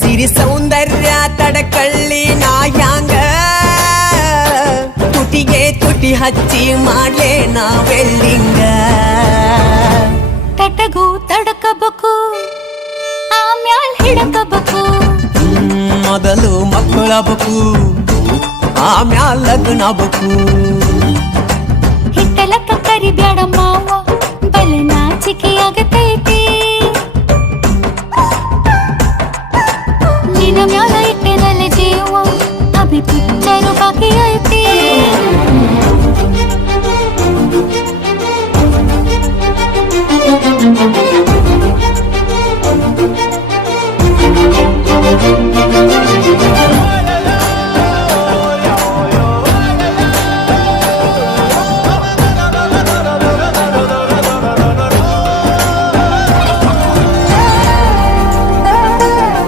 ಸಿರಿ ಸೌಂದರ್ಯ ತಡಕಳ್ಳಿ ನಾ ಹ್ಯಾಂಗ ತುಟಿಗೆ ತುಟಿ ಹಚ್ಚಿ ಮಾಡ್ಲೆ ನಾ ವೆಲ್ಲಿಂಗ ತಟಗೂ ತಡಕಬೇಕು ಆಮ್ಯಾಲ್ ಹಿಡಕಬೇಕು ಮೊದಲು ಮಕ್ಕಳಬೇಕು ಆಮ್ಯಾಲ ಲಗ್ನಬೇಕು ಹಿತ್ತಲಕ್ಕ ಕರಿಬ್ಯಾಡ ಮಾವ ಬಲೆ ನಾಚಿಕೆ ಆಗತೈತಿ ನಿನ್ನ ಮ್ಯಾಲ ಇಟ್ಟೆನಲ್ಲ ಜೀವ ಅಭಿ ತುಚ್ಚರು ಬಾಕಿ ಐತಿ